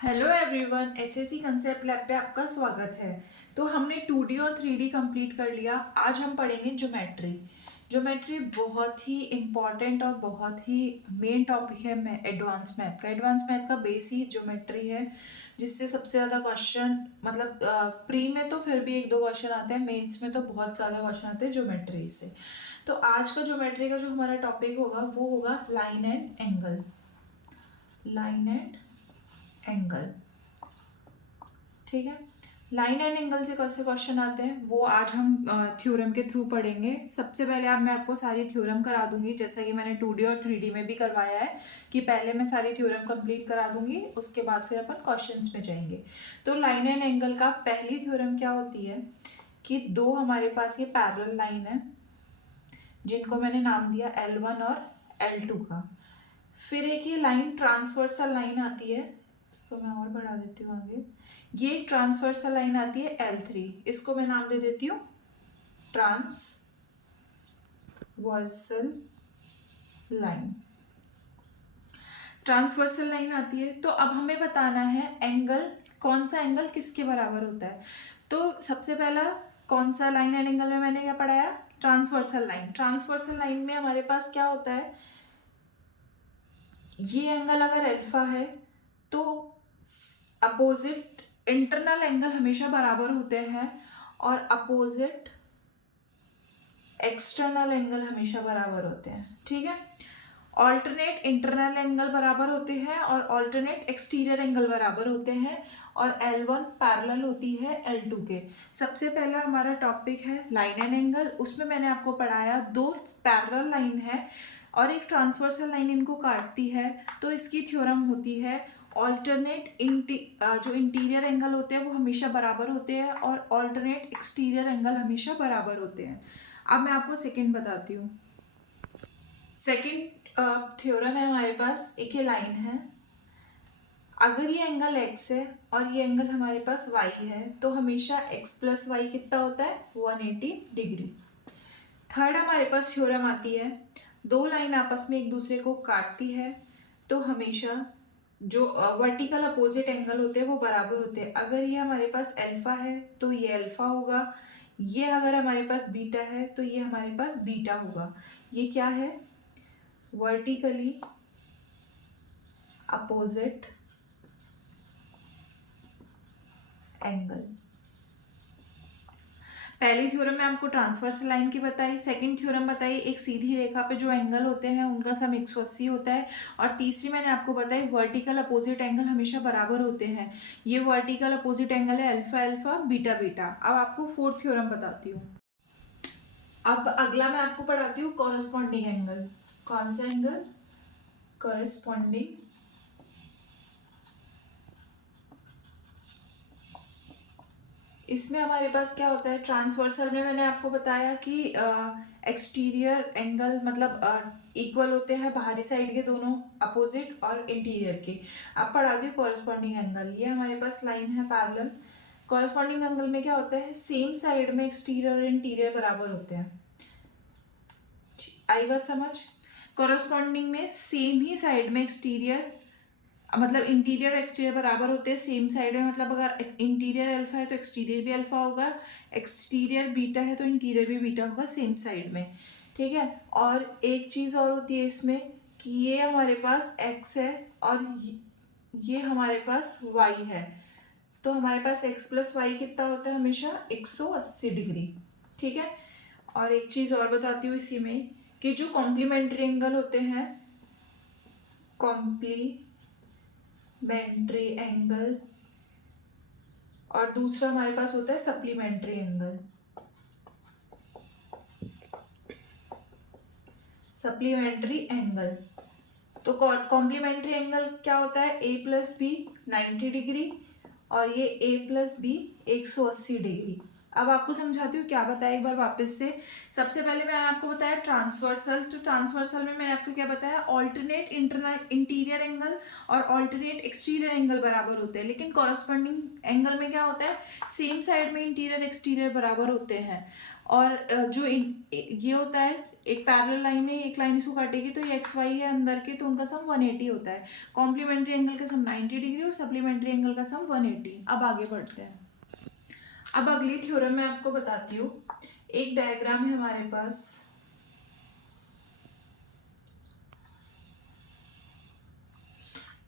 Hello everyone, SSC concept lab पे आपका स्वागत है। तो हमने 2D और 3D कंप्लीट कर लिया। आज हम पढ़ेंगे ज्योमेट्री। ज्योमेट्री बहुत ही इम्पॉर्टेंट और बहुत ही मेन टॉपिक है एडवांस मैथ का। एडवांस मैथ का बेस ही ज्योमेट्री है, जिससे सबसे ज़्यादा क्वेश्चन मतलब प्री में तो फिर भी एक दो क्वेश्चन आते हैं, मेंस में तो बहुत ज़्यादा क्वेश्चन आते हैं ज्योमेट्री से। तो आज का ज्योमेट्री का जो हमारा टॉपिक होगा वो होगा line and angle. Line and angle, ठीक है। लाइन एंड एंगल से कैसे क्वेश्चन आते हैं वो आज हम थ्योरम के थ्रू पढ़ेंगे। सबसे पहले मैं आपको सारी थ्योरम करा दूंगी, जैसा कि मैंने 2D और 3D में भी करवाया है कि पहले मैं सारी थ्योरम कंप्लीट करा दूंगी, उसके बाद फिर अपन क्वेश्चंस में जाएंगे। तो लाइन एंड एंगल का पहली थ्योरम क्या होती है कि दो हमारे पास ये पैरेलल लाइन है जिनको मैंने नाम दिया L1 और L2 का। फिर एक ये लाइन ट्रांसवर्सल लाइन आती है, इसको मैं और बढ़ा देती हूँ आगे। ये एक ट्रांसवर्सल लाइन आती है L3, इसको मैं नाम दे देती हूँ ट्रांसवर्सल लाइन। ट्रांसवर्सल लाइन आती है, तो अब हमें बताना है एंगल, कौन सा एंगल किसके बराबर होता है। तो सबसे पहला कौन सा लाइन एंड एंगल में मैंने क्या पढ़ाया, ट्रांसवर्सल लाइन। ट्रांसवर्सल लाइन में हमारे पास क्या होता है, ये एंगल अगर अल्फा है तो अपोजिट इंटरनल एंगल हमेशा बराबर होते हैं और अपोजिट एक्सटर्नल एंगल हमेशा बराबर होते हैं, ठीक है। ऑल्टरनेट इंटरनल एंगल बराबर होते हैं और ऑल्टरनेट एक्सटीरियर एंगल बराबर होते हैं, और L1 पैरेलल होती है L2 के। सबसे पहला हमारा टॉपिक है लाइन एंड एंगल। उसमें मैंने आपको पढ़ाया दो पैरेलल लाइन है और एक ट्रांसवर्सल लाइन इनको काटती है, तो इसकी थ्योरम होती है ऑल्टरनेट जो इंटीरियर एंगल होते हैं वो हमेशा बराबर होते हैं और ऑल्टरनेट एक्सटीरियर एंगल हमेशा बराबर होते हैं। अब मैं आपको सेकंड बताती हूँ। सेकंड थ्योरम है हमारे पास, एक ये लाइन है, अगर ये एंगल x है और ये एंगल हमारे पास y है तो हमेशा x प्लस वाई कितना होता है, 180 डिग्री। थर्ड हमारे पास थ्योरम आती है, दो लाइन आपस में एक दूसरे को काटती है तो हमेशा जो वर्टिकल अपोजिट एंगल होते हैं वो बराबर होते हैं। अगर ये हमारे पास अल्फा है तो ये अल्फा होगा, ये अगर हमारे पास बीटा है तो ये हमारे पास बीटा होगा। ये क्या है, वर्टिकली अपोजिट एंगल। पहली थ्योरम में आपको ट्रांसवर्सल लाइन की बताई, सेकंड थ्योरम बताई एक सीधी रेखा पे जो एंगल होते हैं उनका सम 180 होता है, और तीसरी मैंने आपको बताई वर्टिकल अपोजिट एंगल हमेशा बराबर होते हैं। ये वर्टिकल अपोजिट एंगल है अल्फा अल्फा बीटा बीटा। अब आपको फोर्थ थ्योरम बताती हूँ। अब अगला मैं आपको पढ़ाती हूँ कॉरेस्पॉन्डिंग एंगल। कौन सा एंगल, कॉरेस्पॉन्डिंग। इसमें हमारे पास क्या होता है, ट्रांसवर्सल में मैंने आपको बताया कि एक्सटीरियर एंगल मतलब इक्वल होते हैं बाहरी साइड के दोनों अपोजिट और इंटीरियर के। अब पढ़ा दी कॉरेस्पॉन्डिंग एंगल। ये हमारे पास लाइन है पैरेलल। कॉरेस्पॉन्डिंग एंगल में क्या होता है, सेम साइड में एक्सटीरियर और इंटीरियर बराबर होते हैं। आई बात समझ। कॉरेस्पॉन्डिंग में सेम ही साइड में एक्सटीरियर मतलब इंटीरियर और एक्सटीरियर बराबर होते हैं सेम साइड में, मतलब अगर इंटीरियर अल्फा है तो एक्सटीरियर भी अल्फा होगा, एक्सटीरियर बीटा है तो इंटीरियर भी बीटा होगा सेम साइड में, ठीक है। और एक चीज़ और होती है इसमें कि ये हमारे पास x है और ये हमारे पास y है, तो हमारे पास x प्लस वाई कितना होता है, हमेशा 180 डिग्री, ठीक है। और एक चीज़ और बताती हूँ इसी में कि जो कॉम्प्लीमेंट्री एंगल होते हैं, कॉम्प्लीमेंट्री एंगल, और दूसरा हमारे पास होता है सप्लीमेंट्री एंगल। सप्लीमेंट्री एंगल, तो कॉम्प्लीमेंट्री एंगल क्या होता है, a प्लस बी 90 डिग्री और ये a प्लस बी 180 डिग्री। अब आपको समझाती हूँ क्या बताया एक बार वापस से। सबसे पहले मैंने आपको बताया ट्रांसवर्सल, तो ट्रांसवर्सल में मैंने आपको क्या बताया, ऑल्टरनेट इंटरनल इंटीरियर एंगल और ऑल्टरनेट एक्सटीरियर एंगल बराबर होते हैं। लेकिन कॉरस्पॉन्डिंग एंगल में क्या होता है, सेम साइड में इंटीरियर एक्सटीरियर बराबर होते हैं। और जो ये होता है एक पैरेलल लाइन है, एक लाइन इसको काटेगी तो ये एक्स वाई है अंदर के, तो उनका सम 180 होता है। कॉम्प्लीमेंट्री एंगल का सम 90 डिग्री और सप्लीमेंट्री एंगल का सम 180। अब आगे बढ़ते हैं। अब अगली थ्योरम मैं आपको बताती हूँ। एक डायग्राम है हमारे पास,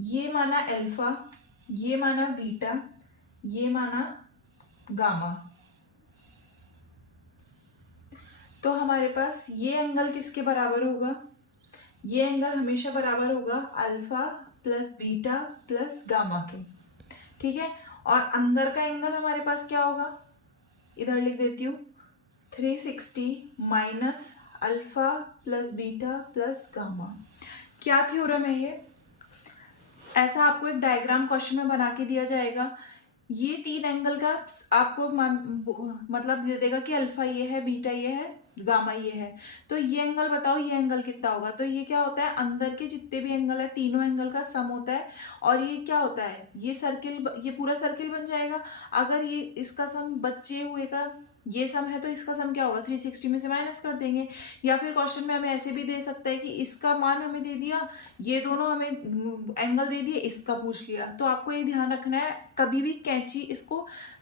ये माना अल्फा, ये माना बीटा, ये माना गामा। तो हमारे पास ये एंगल किसके बराबर होगा? ये एंगल हमेशा बराबर होगा alpha plus beta plus gamma के, ठीक है। और अंदर का एंगल हमारे पास क्या होगा? इधर लिख देती हूँ, 360 minus alpha plus beta plus gamma. क्या थ्योरम है ये? ऐसा आपको एक डायग्राम क्वेश्चन में बना के दिया जाएगा। ये तीन एंगल का आपको मतलब दे देगा कि अल्फा ये है, बीटा ये है, गामा ये है। तो ये एंगल बताओ, ये एंगल कितना होगा? तो ये क्या होता है, अंदर के जितने भी एंगल है तीनों एंगल का सम होता है। और ये क्या होता है, ये सर्किल, ये पूरा सर्किल बन जाएगा। अगर ये इसका सम बचे हुए का ये सम है तो इसका सम क्या होगा, 360 में से माइनस कर देंगे। या फिर क्वेश्चन में हमें ऐसे भी दे सकता है कि इसका मान हमें दे दिया, ये दोनों हमें एंगल दे दिए, इसका पूछ लिया। तो आपको ये ध्यान रखना है, कभी भी कैंची, इसको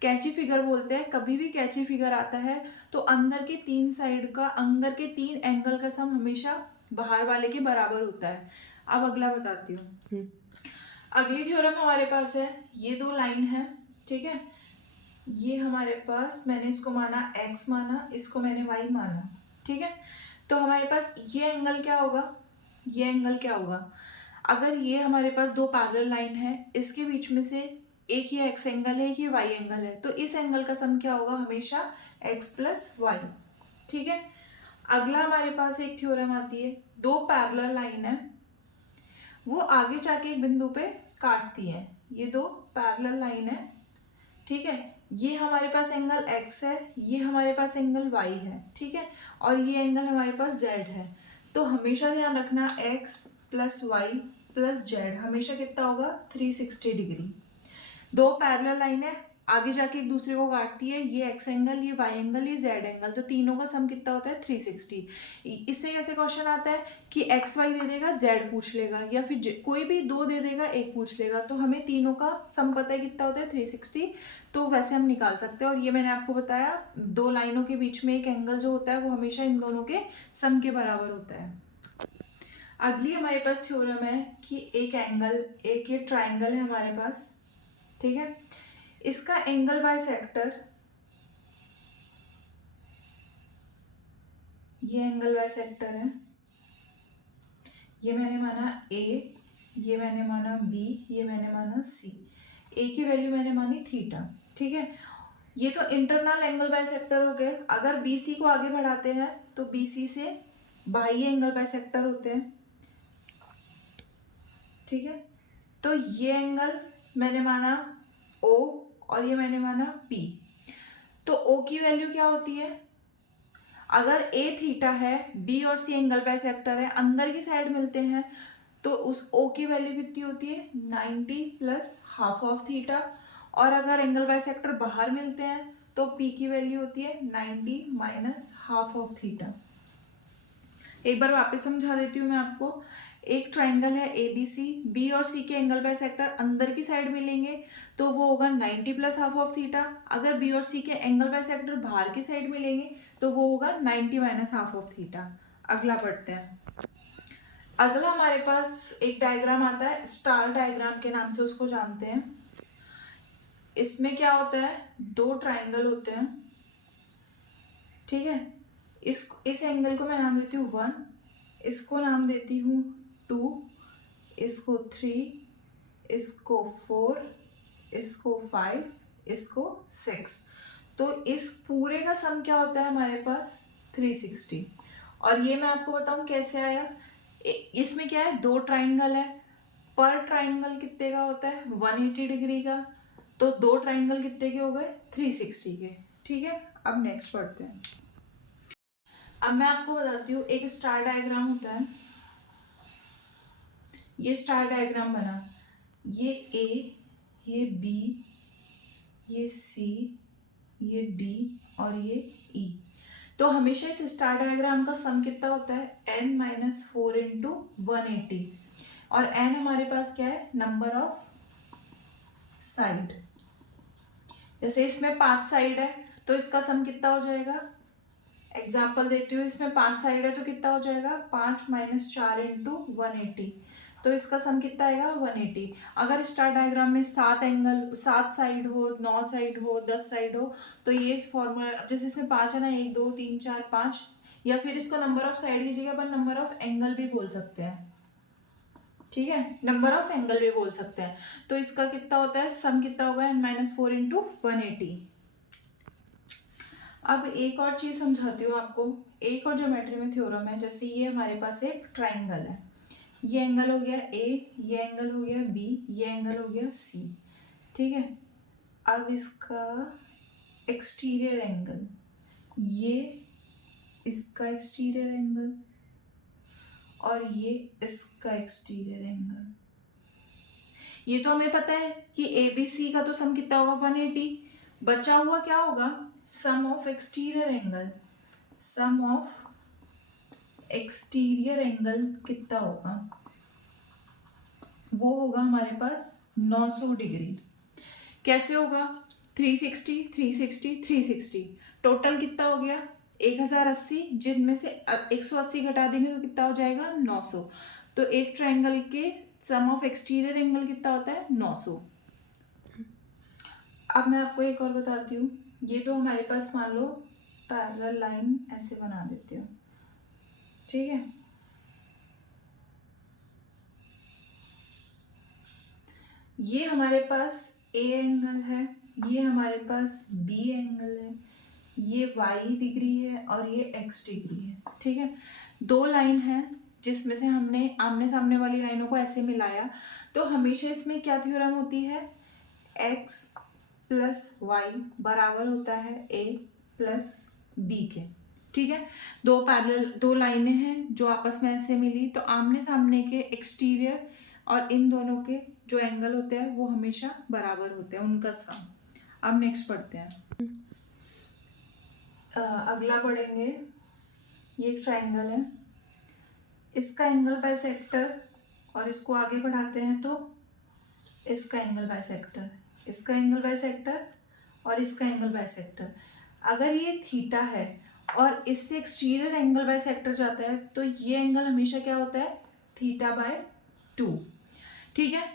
कैंची फिगर बोलते हैं, कभी भी कैंची फिगर आता है तो अंदर के तीन साइड का, अंदर के तीन एंगल का सम हमेशा बाहर वाले के बराबर होता है। अब अगला बताती हूँ। अगली थ्योरम हमारे पास है, ये दो लाइन है, ठीक है। ये हमारे पास, मैंने इसको माना x माना, इसको मैंने y माना, ठीक है। तो हमारे पास ये एंगल क्या होगा, ये एंगल क्या होगा? अगर ये हमारे पास दो पैरेलल लाइन है, इसके बीच में से एक ये x एंगल है, एक ये y एंगल है, तो इस एंगल का सम क्या होगा? हमेशा x प्लस वाई, ठीक है। अगला हमारे पास एक थ्योरम आती है, दो पैरेलल लाइन है, वो आगे जाके एक बिंदु पे काटती है। ये दो पैरेलल लाइन है, ठीक है। ये हमारे पास एंगल x है, ये हमारे पास एंगल y है, ठीक है। और ये एंगल हमारे पास z है। तो हमेशा ध्यान रखना, x plus y plus z हमेशा कितना होगा? 360 डिग्री। दो पैरेलल लाइन है, आगे जाके एक दूसरे को काटती है, ये x एंगल, ये y एंगल, ये z एंगल, तो तीनों का सम कितना होता है? 360। इससे कैसे क्वेश्चन आता है कि x y दे देगा, z पूछ लेगा, या फिर कोई भी दो दे देगा, एक पूछ लेगा। तो हमें तीनों का सम पता है कितना होता है? 360। तो वैसे हम निकाल सकते हैं। और ये मैंने आपको बताया, दो लाइनों के बीच में एक एंगल जो होता है वो हमेशा इन दोनों के सम के बराबर होता है। अगली हमारे पास थ्योरम है कि एक एंगल, एक ये ट्राइंगल है हमारे पास, ठीक है। इसका एंगल बाइसेक्टर, ये एंगल बाइसेक्टर है, ये मैंने माना A, ये मैंने माना B, ये मैंने माना C। A की वैल्यू मैंने मानी थीटा, ठीक है। ये तो इंटरनल एंगल बाइसेक्टर हो गए। अगर BC को आगे बढ़ाते हैं तो BC से बाह्य एंगल बाइसेक्टर होते हैं, ठीक है। तो ये एंगल मैंने माना O और ये मैंने माना P। तो O की वैल्यू क्या होती है? अगर A थीटा है, B और C एंगल बाइसेक्टर है, अंदर की साइड मिलते हैं, तो उस O की वैल्यू कितनी होती है? 90 प्लस हाफ ऑफ थीटा। और अगर एंगल बाइसेक्टर बाहर मिलते हैं तो P की वैल्यू होती है 90 माइनस हाफ ऑफ थीटा। एक बार वापस समझा देती हूँ मैं आपको। एक ट्राइंगल है ABC, B और C के एंगल बाइसेक्टर अंदर की साइड मिलेंगे तो वो होगा 90 प्लस हाफ ऑफ थीटा। अगर B और C के एंगल बाइसेक्टर बाहर की साइड मिलेंगे तो वो होगा 90 माइनस हाफ ऑफ थीटा। अगला पढ़ते हैं। अगला हमारे पास एक डायग्राम आता है, स्टार डायग्राम के नाम से उसको जानते हैं। इसमें क्या होता है, दो ट्राइंगल होते हैं, ठीक है। इस एंगल को मैं नाम देती हूँ 1, इसको नाम देती हूँ 2, इसको 3, इसको 4, इसको 5, इसको 6। तो इस पूरे का सम क्या होता है हमारे पास? 360। और ये मैं आपको बताऊं कैसे आया। इसमें क्या है, दो ट्राइंगल है, पर ट्राइंगल कितने का होता है? 180 डिग्री का। तो दो ट्राइंगल कितने के हो गए? 360 के, ठीक है। अब नेक्स्ट पढ़ते हैं। अब मैं आपको बताती हूँ, एक स्टार डायग्राम होता है, ये स्टार डायग्राम बना, ये A, ये B, ये C, ये D और ये E। तो हमेशा इस स्टार डायग्राम का सम कितना होता है, n-4 इंटू 180, और n हमारे पास क्या है, नंबर ऑफ साइड। जैसे इसमें 5 साइड है तो इसका सम कितना हो जाएगा, एग्जाम्पल देती हूँ, इसमें 5 साइड है तो कितना हो जाएगा, 5-4 इंटू 180, तो इसका सम कितना आएगा 180। अगर स्टार डायग्राम में 7 एंगल, 7 साइड हो, 9 साइड हो, 10 साइड हो, तो ये फॉर्मूला, जैसे इसमें 5 है ना, 1 2 3 4 5, या फिर इसको नंबर ऑफ साइड की जगह अपन नंबर ऑफ एंगल भी बोल सकते हैं, ठीक है, नंबर ऑफ एंगल भी बोल सकते हैं। तो इसका कितना होता है, सम कितना होगा, n-4 इंटू 180। अब एक और चीज समझाती हूँ आपको, एक और ज्योमेट्री में थ्योरम है। जैसे ये हमारे पास एक ट्राइंगल है, ये एंगल हो गया ए, ये एंगल हो गया बी, ये एंगल हो गया सी, ठीक है। अब इसका एक्सटीरियर एंगल, ये इसका एक्सटीरियर एंगल और ये इसका एक्सटीरियर एंगल, ये तो हमें पता है कि ए बी सी का तो सम कितना होगा 180। बचा हुआ क्या होगा, sum of exterior angle, sum of exterior angle कितना होगा, वो होगा हमारे पास 900 डिग्री। कैसे होगा, 360 360 360, टोटल कितना हो गया 1080, जिनमें से 180 घटा देंगे तो कितना हो जाएगा 900। तो एक ट्रायंगल के सम ऑफ एक्सटीरियर एंगल कितना होता है 900। अब मैं आपको एक और बताती हूँ, ये तो हमारे पास मान लो पैरेलल लाइन ऐसे बना देती हूँ, ठीक है। ये हमारे पास ए एंगल है, ये हमारे पास बी एंगल है, ये वाई डिग्री है और ये एक्स डिग्री है, ठीक है। दो लाइन है जिसमें से हमने आमने सामने वाली लाइनों को ऐसे मिलाया, तो हमेशा इसमें क्या थ्योरम होती है, एक्स प्लस वाई बराबर होता है ए प्लस बी के, ठीक है। दो पैरेलल, दो लाइनें हैं जो आपस में ऐसे मिली, तो आमने सामने के एक्सटीरियर और इन दोनों के जो एंगल होते हैं वो हमेशा बराबर होते हैं, उनका सम। अब नेक्स्ट पढ़ते हैं, अगला पढ़ेंगे, ये एक ट्रायंगल है, इसका एंगल बाइसेक्टर, और इसको आगे बढ़ाते हैं तो इसका एंगल बाइसेक्टर, इसका एंगल बाइसेक्टर और इसका एंगल बाइसेक्टर। अगर ये थीटा है और इससे एक्सटीरियर एंगल बाइसेक्टर जाता है तो ये एंगल हमेशा क्या होता है, थीटा बाय 2, ठीक है।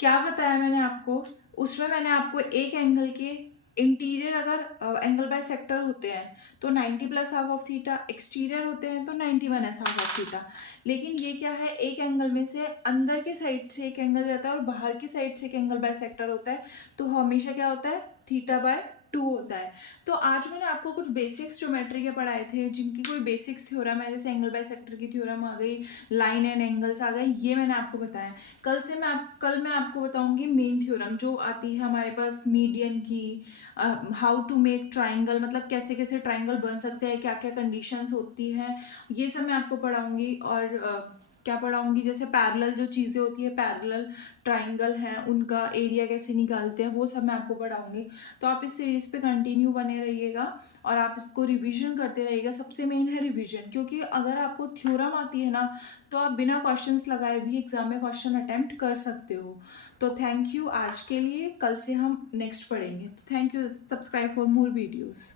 क्या बताया मैंने आपको, उसमें मैंने आपको एक एंगल के इंटीरियर अगर एंगल बाइसेक्टर होते हैं तो 90 plus half of theta, exterior होते हैं तो 90 माइनस हाफ ऑफ थीटा। लेकिन ये क्या है, एक एंगल में से अंदर के साइड से एक एंगल जाता है और बाहर की साइड से एक एंगल बाइसेक्टर होता है, तो हमेशा क्या होता है, थीटा बाय 2 होता है। तो आज मैंने आपको कुछ बेसिक्स ज्योमेट्री के पढ़ाए थे, जिनकी कोई बेसिक्स थ्योरम है, जैसे एंगल बाइसेक्टर की थ्योरम आ गई, लाइन एंड एंगल्स आ गए, ये मैंने आपको बताया। कल मैं आपको बताऊंगी मेन थ्योरम जो आती है हमारे पास मीडियन की, हाउ टू मेक ट्राइंगल, मतलब कैसे कैसे ट्राइंगल बन सकते हैं, क्या क्या कंडीशंस होती हैं, ये सब मैं आपको पढ़ाऊंगी। और क्या पढ़ाऊंगी, जैसे पैरेलल जो चीज़ें होती है, पैरेलल ट्राइंगल हैं, उनका एरिया कैसे निकालते हैं, वो सब मैं आपको पढ़ाऊंगी। तो आप इस सीरीज़ पे कंटिन्यू बने रहिएगा और आप इसको रिवीजन करते रहिएगा। सबसे मेन है रिवीजन, क्योंकि अगर आपको थ्योरम आती है ना तो आप बिना क्वेश्चंस लगाए भी एग्जाम में क्वेश्चन अटेम्प्ट कर सकते हो। तो थैंक यू आज के लिए, कल से हम नेक्स्ट पढ़ेंगे। तो thank you, subscribe for more videos.